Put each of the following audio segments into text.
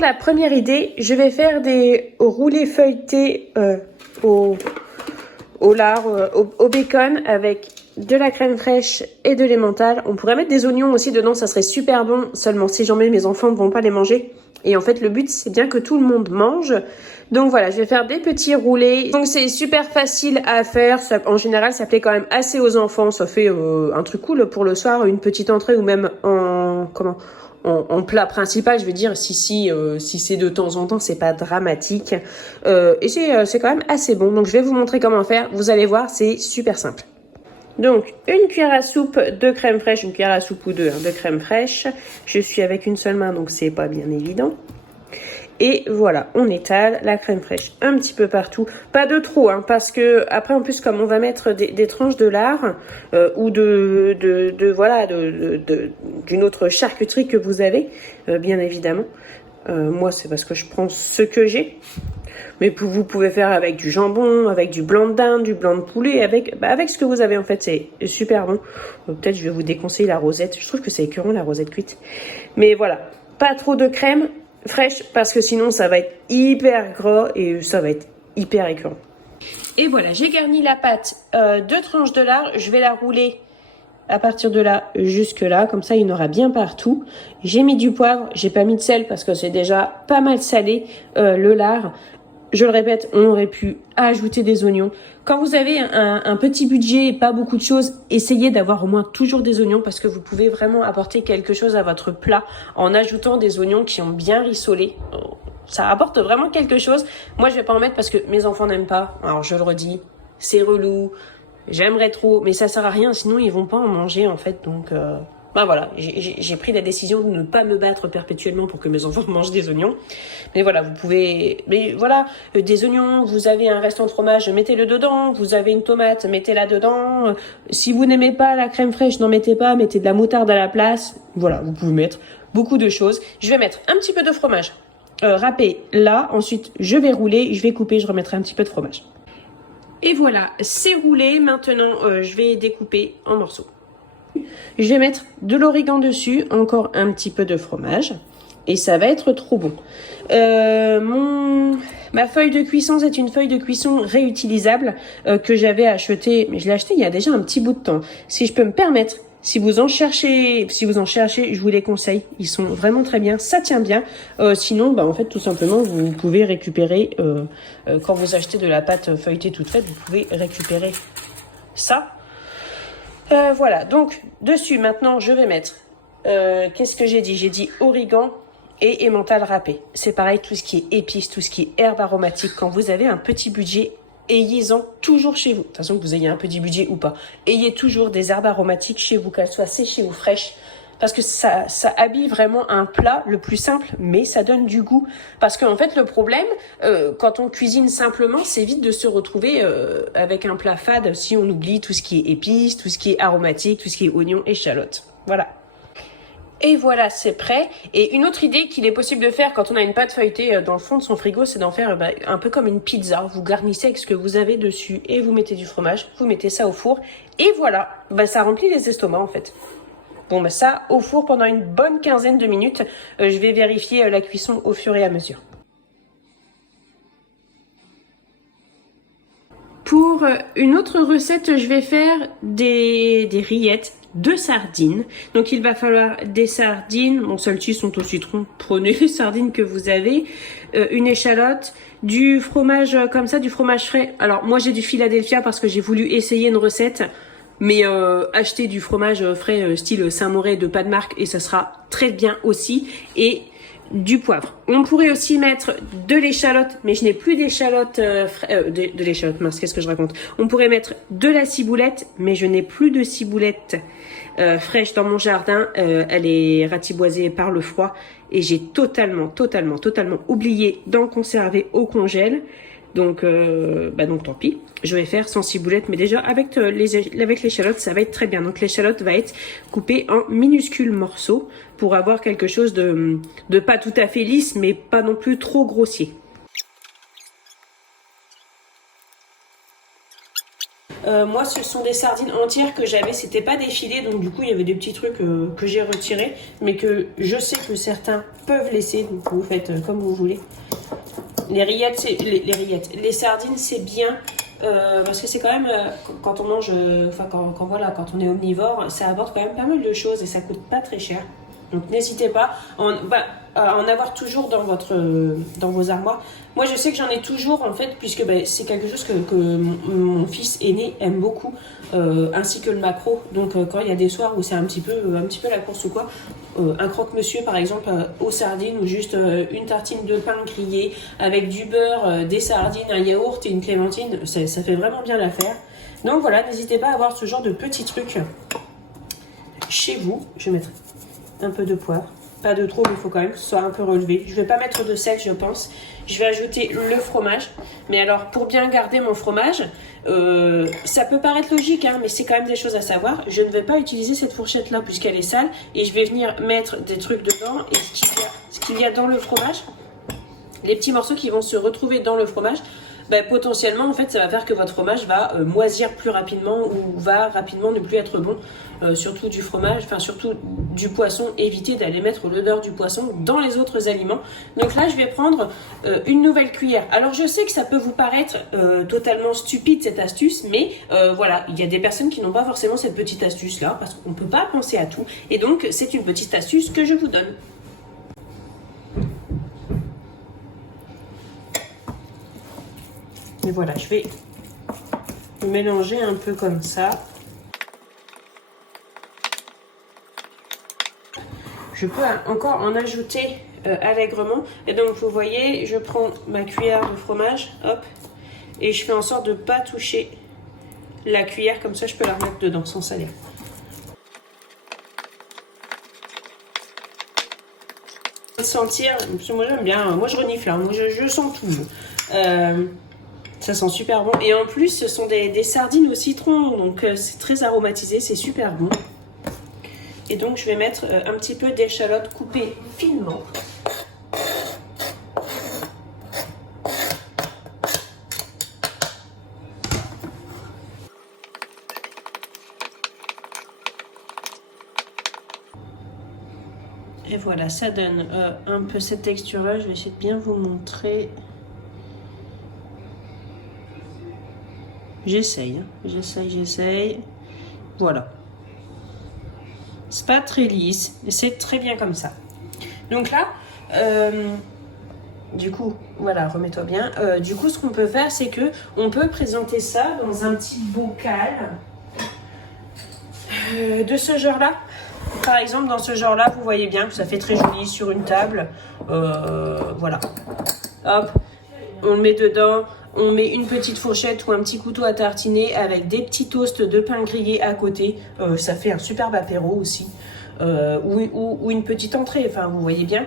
la première idée, je vais faire des roulés feuilletés au lard, au bacon avec de la crème fraîche et de l'emmental. On pourrait mettre des oignons aussi dedans, ça serait super bon. Seulement si j'en mets, mes enfants ne vont pas les manger. Et en fait, le but, c'est bien que tout le monde mange. Donc voilà, je vais faire des petits roulés. Donc c'est super facile à faire. Ça, en général, ça plaît quand même assez aux enfants. Ça fait un truc cool pour le soir, une petite entrée ou même en plat principal, je veux dire, si c'est de temps en temps, c'est pas dramatique. Et c'est quand même assez bon. Donc je vais vous montrer comment faire. Vous allez voir, c'est super simple. Donc, une cuillère à soupe de crème fraîche, une cuillère à soupe ou deux de crème fraîche. Je suis avec une seule main, donc c'est pas bien évident. Et voilà, on étale la crème fraîche un petit peu partout. Pas de trop, hein, parce que après, en plus, comme on va mettre des tranches de lard ou d'une autre charcuterie que vous avez, bien évidemment. Moi, c'est parce que je prends ce que j'ai. Mais vous pouvez faire avec du jambon, avec du blanc de dinde, du blanc de poulet, avec ce que vous avez en fait, c'est super bon. Peut-être je vais vous déconseiller la rosette, je trouve que c'est écœurant la rosette cuite. Mais voilà, pas trop de crème fraîche parce que sinon ça va être hyper gras et ça va être hyper écœurant. Et voilà, j'ai garni la pâte de tranches de lard, je vais la rouler à partir de là jusque là, comme ça il y en aura bien partout. J'ai mis du poivre, j'ai pas mis de sel parce que c'est déjà pas mal salé le lard. Je le répète, on aurait pu ajouter des oignons. Quand vous avez un petit budget et pas beaucoup de choses, essayez d'avoir au moins toujours des oignons parce que vous pouvez vraiment apporter quelque chose à votre plat en ajoutant des oignons qui ont bien rissolé. Ça apporte vraiment quelque chose. Moi, je vais pas en mettre parce que mes enfants n'aiment pas. Alors, je le redis, c'est relou. J'aimerais trop, mais ça sert à rien. Sinon, ils vont pas en manger en fait. Donc, voilà, j'ai pris la décision de ne pas me battre perpétuellement pour que mes enfants mangent des oignons. Mais voilà, vous pouvez... Mais voilà, des oignons, vous avez un restant de fromage, mettez-le dedans. Vous avez une tomate, mettez-la dedans. Si vous n'aimez pas la crème fraîche, n'en mettez pas. Mettez de la moutarde à la place. Voilà, vous pouvez mettre beaucoup de choses. Je vais mettre un petit peu de fromage râpé là. Ensuite, je vais rouler, je vais couper, je remettrai un petit peu de fromage. Et voilà, c'est roulé. Maintenant, je vais découper en morceaux. Je vais mettre de l'origan dessus, encore un petit peu de fromage. Et ça va être trop bon. Ma feuille de cuisson, c'est une feuille de cuisson réutilisable que j'avais achetée. Mais je l'ai achetée il y a déjà un petit bout de temps. Si je peux me permettre, si vous en cherchez, je vous les conseille. Ils sont vraiment très bien. Ça tient bien. Sinon, en fait, tout simplement, vous pouvez récupérer, quand vous achetez de la pâte feuilletée toute faite, vous pouvez récupérer ça. Voilà, donc dessus maintenant je vais mettre, qu'est-ce que j'ai dit? J'ai dit origan et emmental râpé. C'est pareil, tout ce qui est épices, tout ce qui est herbes aromatiques. Quand vous avez un petit budget, ayez-en toujours chez vous. De toute façon, que vous ayez un petit budget ou pas. Ayez toujours des herbes aromatiques chez vous, qu'elles soient séchées ou fraîches. Parce que ça habille vraiment un plat le plus simple, mais ça donne du goût. Parce qu'en fait, le problème, quand on cuisine simplement, c'est vite de se retrouver avec un plat fade si on oublie tout ce qui est épices, tout ce qui est aromatique, tout ce qui est oignons, échalotes. Voilà. Et voilà, c'est prêt. Et une autre idée qu'il est possible de faire quand on a une pâte feuilletée dans le fond de son frigo, c'est d'en faire un peu comme une pizza. Vous garnissez avec ce que vous avez dessus et vous mettez du fromage, vous mettez ça au four. Et voilà, ça remplit les estomacs en fait. Bon, ça, au four pendant une bonne quinzaine de minutes. Je vais vérifier la cuisson au fur et à mesure. Pour une autre recette, je vais faire des rillettes de sardines. Donc, il va falloir des sardines. Bon, celles-ci sont au citron. Prenez les sardines que vous avez. Une échalote. Du fromage comme ça, du fromage frais. Alors, moi, j'ai du Philadelphia parce que j'ai voulu essayer une recette. Mais achetez du fromage frais style Saint-Moré de pas de marque et ça sera très bien aussi. Et du poivre. On pourrait aussi mettre de l'échalote, mais je n'ai plus d'échalote, de l'échalote mince, qu'est-ce que je raconte? On pourrait mettre de la ciboulette, mais je n'ai plus de ciboulette fraîche dans mon jardin. Elle est ratiboisée par le froid et j'ai totalement oublié d'en conserver au congèle. Donc tant pis, je vais faire sans ciboulette, mais déjà avec l'échalote, ça va être très bien. Donc l'échalote va être coupée en minuscules morceaux pour avoir quelque chose de pas tout à fait lisse, mais pas non plus trop grossier. Moi, ce sont des sardines entières que j'avais, c'était pas des filets, donc du coup, il y avait des petits trucs que j'ai retirés, mais que je sais que certains peuvent laisser, donc vous faites comme vous voulez. Les rillettes, les sardines, c'est bien, parce que c'est quand même, quand on mange, quand on est omnivore, ça apporte quand même pas mal de choses et ça coûte pas très cher. Donc n'hésitez pas à en avoir toujours dans vos armoires. Moi je sais que j'en ai toujours en fait, puisque c'est quelque chose que mon fils aîné aime beaucoup, ainsi que le maquereau. Donc quand il y a des soirs où c'est un petit peu la course ou quoi, un croque-monsieur par exemple aux sardines, ou juste une tartine de pain grillé avec du beurre, des sardines, un yaourt et une clémentine, ça fait vraiment bien l'affaire. Donc voilà, n'hésitez pas à avoir ce genre de petits trucs chez vous. Je vais mettre un peu de poivre, pas de trop, mais il faut quand même que ce soit un peu relevé. Je vais pas mettre de sel, je pense. Je vais ajouter le fromage. Mais alors, pour bien garder mon fromage, ça peut paraître logique, hein, mais c'est quand même des choses à savoir. Je ne vais pas utiliser cette fourchette-là puisqu'elle est sale, et je vais venir mettre des trucs dedans. Et ce qu'il y a dans le fromage, les petits morceaux qui vont se retrouver dans le fromage, potentiellement en fait ça va faire que votre fromage va moisir plus rapidement, ou va rapidement ne plus être bon. Surtout du fromage, enfin surtout du poisson, évitez d'aller mettre l'odeur du poisson dans les autres aliments. Donc là je vais prendre une nouvelle cuillère. Alors je sais que ça peut vous paraître totalement stupide cette astuce, mais voilà, il y a des personnes qui n'ont pas forcément cette petite astuce là, parce qu'on ne peut pas penser à tout, et donc c'est une petite astuce que je vous donne. Et voilà, je vais mélanger un peu comme ça. Je peux encore en ajouter allègrement. Et donc vous voyez, je prends ma cuillère de fromage, hop, et je fais en sorte de ne pas toucher la cuillère, comme ça je peux la remettre dedans sans salir. Sentir, moi j'aime bien, moi je renifle, hein, moi je sens tout. Ça sent super bon. Et en plus, ce sont des sardines au citron, donc c'est très aromatisé, c'est super bon. Et donc, je vais mettre un petit peu d'échalote coupée finement. Et voilà, ça donne un peu cette texture-là. Je vais essayer de bien vous montrer. J'essaye, j'essaye. Voilà. C'est pas très lisse, mais c'est très bien comme ça. Donc là, du coup, voilà, remets-toi bien. Du coup, ce qu'on peut faire, c'est que on peut présenter ça dans un petit bocal de ce genre-là. Par exemple, dans ce genre-là, vous voyez bien que ça fait très joli sur une table. Voilà. Hop, on le met dedans. On met une petite fourchette ou un petit couteau à tartiner avec des petits toasts de pain grillé à côté. Ça fait un superbe apéro aussi. Ou une petite entrée, enfin vous voyez bien.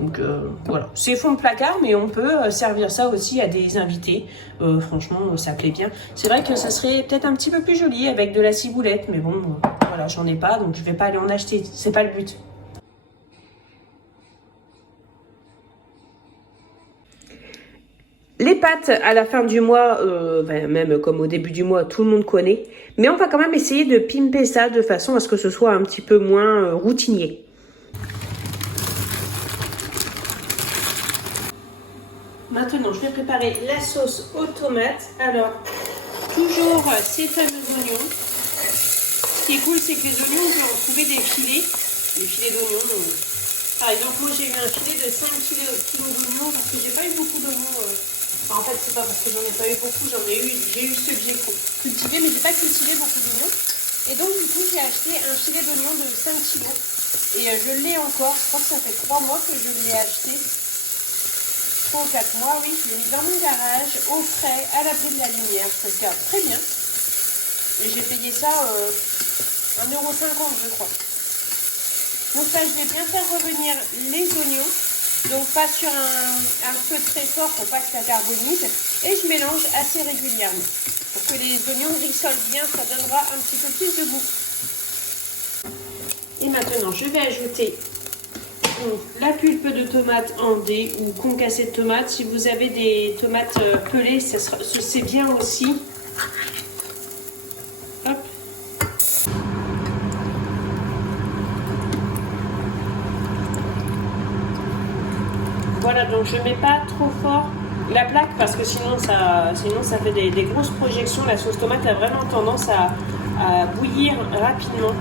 Donc voilà, c'est fond de placard, mais on peut servir ça aussi à des invités. Franchement, ça plaît bien. C'est vrai que ça serait peut-être un petit peu plus joli avec de la ciboulette, mais bon, voilà, j'en ai pas, donc je vais pas aller en acheter. C'est pas le but. Les pâtes à la fin du mois, même comme au début du mois, tout le monde connaît. Mais on va quand même essayer de pimper ça de façon à ce que ce soit un petit peu moins routinier. Maintenant, je vais préparer la sauce aux tomates. Alors, toujours ces fameux oignons. Ce qui est cool, c'est que les oignons, on peut en trouver des filets d'oignons. Par exemple, moi j'ai eu un filet de 5 kg d'oignons parce que j'ai pas eu beaucoup d'oignons. En fait, c'est pas parce que j'en ai pas eu beaucoup, j'ai eu ceux que j'ai cultivés, mais j'ai pas cultivé beaucoup d'oignons. Et donc, du coup, j'ai acheté un filet d'oignons de 5 kg. Et je l'ai encore, je crois que ça fait 3 mois que je l'ai acheté. 3 ou 4 mois, oui, je l'ai mis dans mon garage, au frais, à l'abri de la lumière. Ça se garde très bien. Et j'ai payé ça 1,50 €, je crois. Donc là, je vais bien faire revenir les oignons. Donc pas sur un feu très fort pour pas que ça carbonise. Et je mélange assez régulièrement. Pour que les oignons rissolent bien, ça donnera un petit peu plus de goût. Et maintenant, je vais ajouter la pulpe de tomate en dés ou concassée de tomates. Si vous avez des tomates pelées, c'est bien aussi. Hop. Voilà, donc je mets pas trop fort la plaque parce que sinon ça fait des grosses projections. La sauce tomate a vraiment tendance à bouillir rapidement.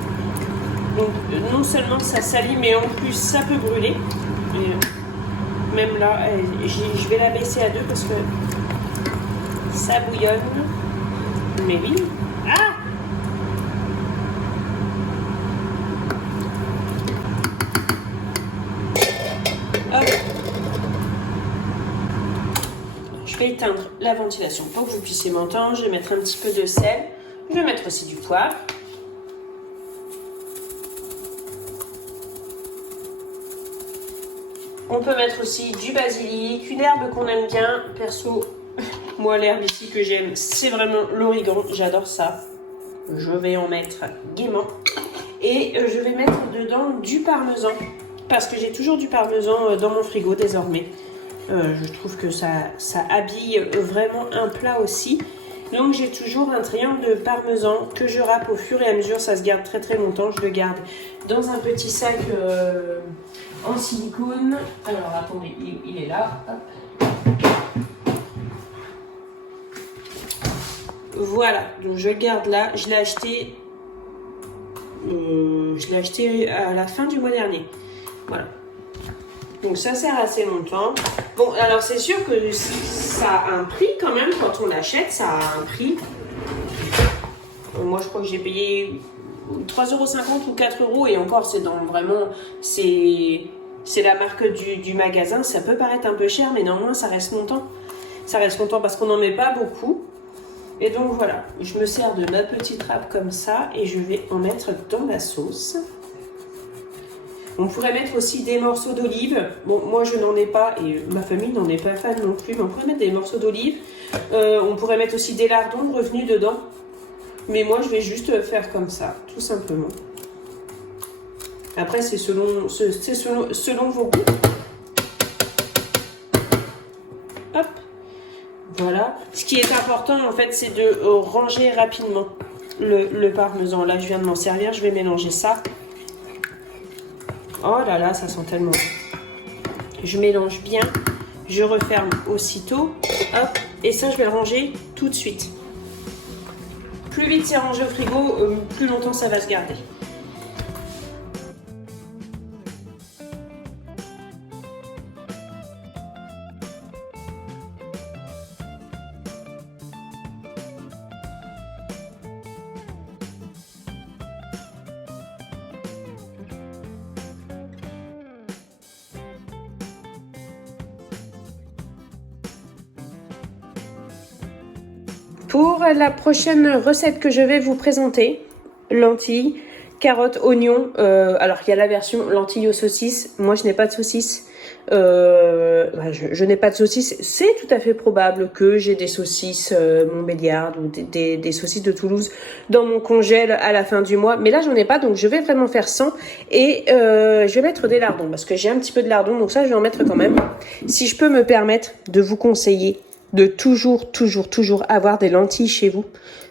Donc non seulement ça salit, mais en plus ça peut brûler. Et même là, je vais la baisser à 2 parce que ça bouillonne. Mais oui. Ah! Hop. Je vais éteindre la ventilation pour que vous puissiez m'entendre. Je vais mettre un petit peu de sel. Je vais mettre aussi du poivre. On peut mettre aussi du basilic, une herbe qu'on aime bien. Perso, moi l'herbe ici que j'aime, c'est vraiment l'origan. J'adore ça. Je vais en mettre gaiement. Et je vais mettre dedans du parmesan. Parce que j'ai toujours du parmesan dans mon frigo désormais. Je trouve que ça habille vraiment un plat aussi. Donc j'ai toujours un triangle de parmesan que je râpe au fur et à mesure. Ça se garde très très longtemps. Je le garde dans un petit sac en silicone. Alors attendez, il est là. Hop. Voilà, donc je le garde là. Je l'ai acheté à la fin du mois dernier. Voilà. Donc ça sert assez longtemps. Bon, alors c'est sûr que ça a un prix quand même quand on l'achète. Ça a un prix. Moi je crois que j'ai payé 3,50 € ou 4 € et encore c'est dans vraiment... C'est la marque du magasin. Ça peut paraître un peu cher mais néanmoins ça reste longtemps. Ça reste longtemps parce qu'on n'en met pas beaucoup. Et donc voilà, je me sers de ma petite râpe comme ça et je vais en mettre dans la sauce. On pourrait mettre aussi des morceaux d'olive. Bon, moi je n'en ai pas et ma famille n'en est pas fan non plus, mais on pourrait mettre des morceaux d'olive. On pourrait mettre aussi des lardons revenus dedans. Mais moi je vais juste faire comme ça, tout simplement. Après c'est selon vos goûts. Hop. Voilà. Ce qui est important en fait, c'est de ranger rapidement le parmesan. Là je viens de m'en servir, je vais mélanger ça. Oh là là, ça sent tellement bon. Je mélange bien, je referme aussitôt, hop, et ça je vais le ranger tout de suite. Plus vite c'est rangé au frigo, plus longtemps ça va se garder. Pour la prochaine recette que je vais vous présenter, lentilles, carottes, oignons. Alors il y a la version lentilles aux saucisses. Moi je n'ai pas de saucisses. Je n'ai pas de saucisses. C'est tout à fait probable que j'ai des saucisses Montbéliard ou des saucisses de Toulouse dans mon congèle à la fin du mois. Mais là j'en ai pas, donc je vais vraiment faire sans. Et je vais mettre des lardons parce que j'ai un petit peu de lardons, donc ça je vais en mettre quand même. Si je peux me permettre de vous conseiller de toujours avoir des lentilles chez vous.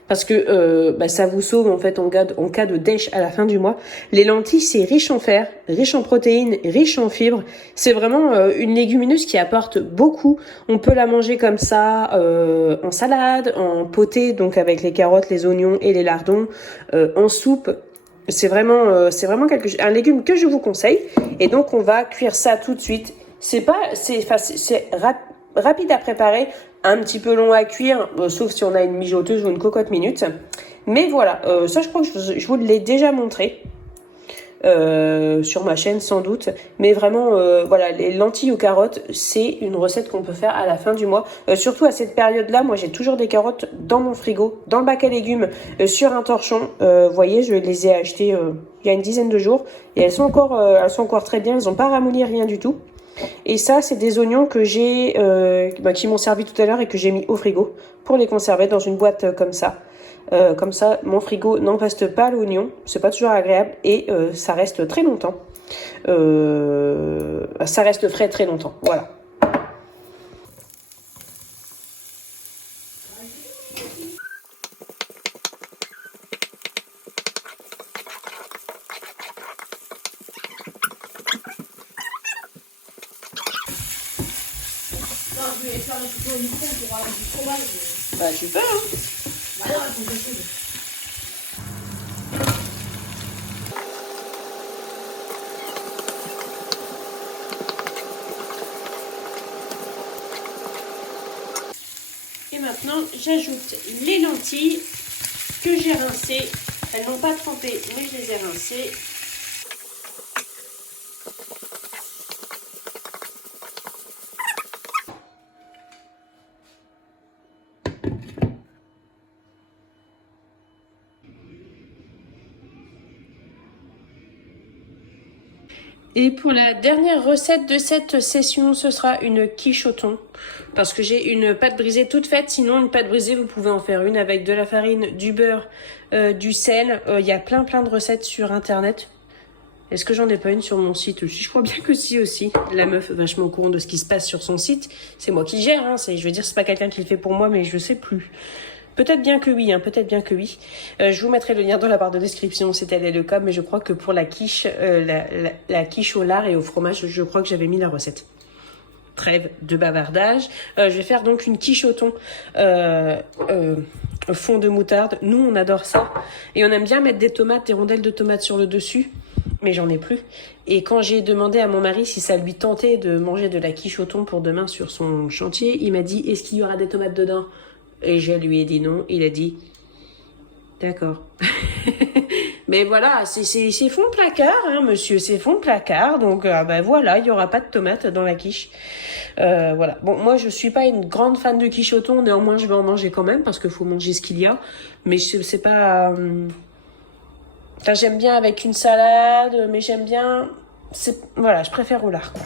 Parce que ça vous sauve en fait en cas de dèche à la fin du mois. Les lentilles, c'est riche en fer, riche en protéines, riche en fibres. C'est vraiment une légumineuse qui apporte beaucoup. On peut la manger comme ça en salade, en potée, donc avec les carottes, les oignons et les lardons, en soupe. C'est vraiment un légume que je vous conseille. Et donc on va cuire ça tout de suite. C'est rapide à préparer, un petit peu long à cuire, sauf si on a une mijoteuse ou une cocotte minute. Mais voilà, ça je crois que je vous l'ai déjà montré sur ma chaîne sans doute. Mais vraiment, voilà, les lentilles aux carottes, c'est une recette qu'on peut faire à la fin du mois. Surtout à cette période-là, moi j'ai toujours des carottes dans mon frigo, dans le bac à légumes, sur un torchon. Vous voyez, je les ai achetées il y a une dizaine de jours. Et elles sont encore très bien, elles n'ont pas ramolli, rien du tout. Et ça, c'est des oignons que j'ai, qui m'ont servi tout à l'heure et que j'ai mis au frigo pour les conserver dans une boîte comme ça. Comme ça, mon frigo n'empeste pas l'oignon, c'est pas toujours agréable et ça reste très longtemps. Ça reste frais très longtemps, voilà. vais faire un petit peu au micro pour avoir du fromage. Bah, tu peux, hein. Bah non, elles sont pas chaudes. Et maintenant, j'ajoute les lentilles que j'ai rincées. Elles n'ont pas trempé, mais je les ai rincées. Et pour la dernière recette de cette session, ce sera une quiche au thon. Parce que j'ai une pâte brisée toute faite. Sinon, une pâte brisée, vous pouvez en faire une avec de la farine, du beurre, du sel. Il y a plein de recettes sur Internet. Est-ce que j'en ai pas une sur mon site aussi? Je crois bien que si aussi. La meuf vachement au courant de ce qui se passe sur son site. C'est moi qui le gère, hein. Je veux dire, c'est pas quelqu'un qui le fait pour moi, mais je sais plus. Peut-être bien que oui, hein, peut-être bien que oui. Je vous mettrai le lien dans la barre de description, c'est tel est le cas, mais je crois que pour la quiche, la quiche au lard et au fromage, je crois que j'avais mis la recette. Trêve de bavardage. Je vais faire donc une quiche au thon fond de moutarde. Nous, on adore ça. Et on aime bien mettre des tomates, des rondelles de tomates sur le dessus. Mais j'en ai plus. Et quand j'ai demandé à mon mari si ça lui tentait de manger de la quiche au thon pour demain sur son chantier, il m'a dit, est-ce qu'il y aura des tomates dedans? Et je lui ai dit non. Il a dit, d'accord. Mais voilà, c'est fond placard, hein, monsieur, c'est fond placard. Donc, ben voilà, il y aura pas de tomates dans la quiche. Voilà. Bon, moi, je suis pas une grande fan de quiche au thon. Néanmoins, je vais en manger quand même parce qu'il faut manger ce qu'il y a. Mais c'est pas... Enfin, j'aime bien avec une salade, mais j'aime bien... Voilà, je préfère au lard, quoi.